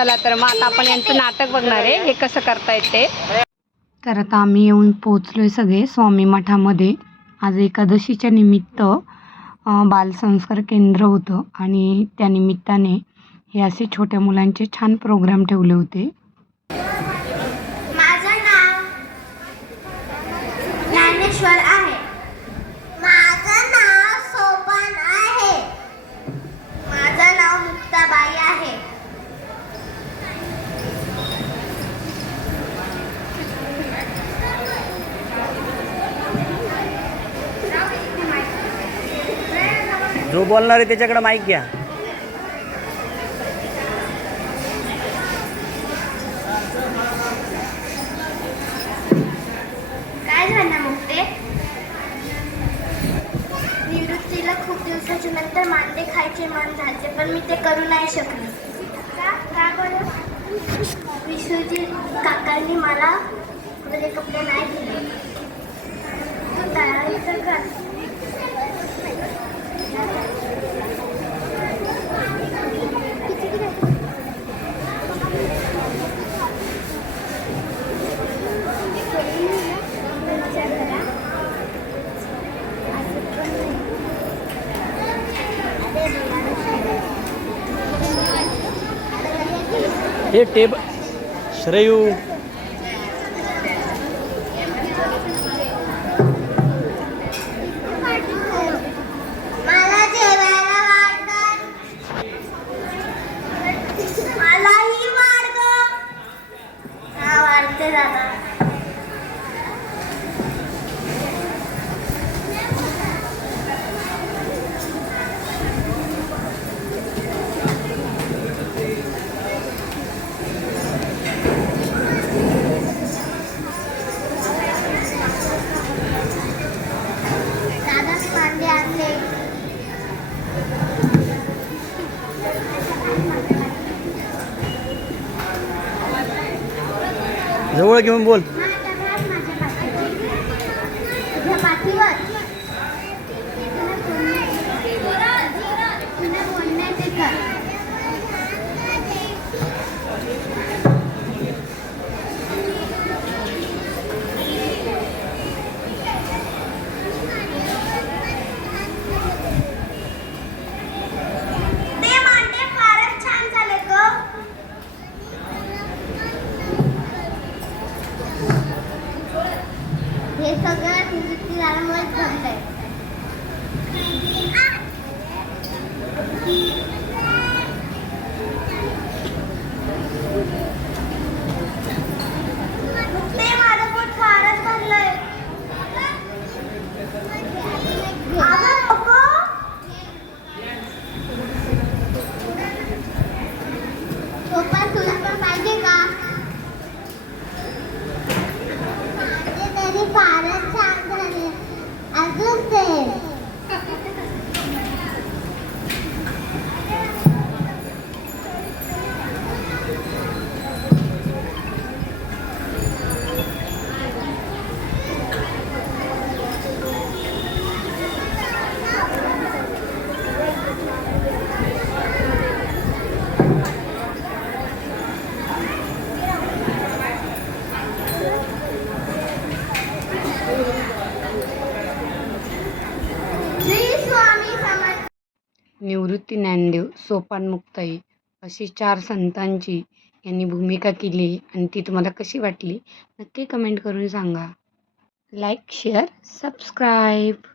चला तर मग आता आपण यांचं नाटक बघणार आहे. हे कसं करतायत ते तर आता आम्ही येऊन पोचलोय सगळे स्वामी मठामध्ये. आज एकादशीच्या निमित्त बालसंस्कार केंद्र होतं आणि त्या निमित्ताने हे असे छोट्या मुलांचे छान प्रोग्राम ठेवले होते. माझं नाव ज्ञानेश्वर आहे माझं नाव सोपान आहे माझं नाव मुक्ताबाई आहे जो बोलणार आहे त्याच्याकडे माईक घ्या. काय झालं मग ते? निवृत्तीला खूप दिवसाच्या नंतर मांडे खायचे मन झाले पण मी ते करू नाही शकले. का? का बरं? विश्वजी काकांनी मला माझे कपडे नाही दिले. तू तयारी तर कर. हे टेब श्रेयू. जवळ घेऊन बोल तुझ्या पाठीवर तुला बोलण्याचे कर ते मांडे फारच छान झाले ग हे सगळं निवृत्ती झाल्यामुळेच घडलंय ते माझं पोट फारच भरलंय अगं नको पप्पा तुला पण पाहिजे का माझे तरी फारच छान झाले अजून ते श्री स्वामी समर्थ निवृत्ती ज्ञानदेव सोपान मुक्ताई अशी चार संतांची यांनी भूमिका केली आणि ती तुम्हाला कशी वाटली नक्की कमेंट करून सांगा. Like share subscribe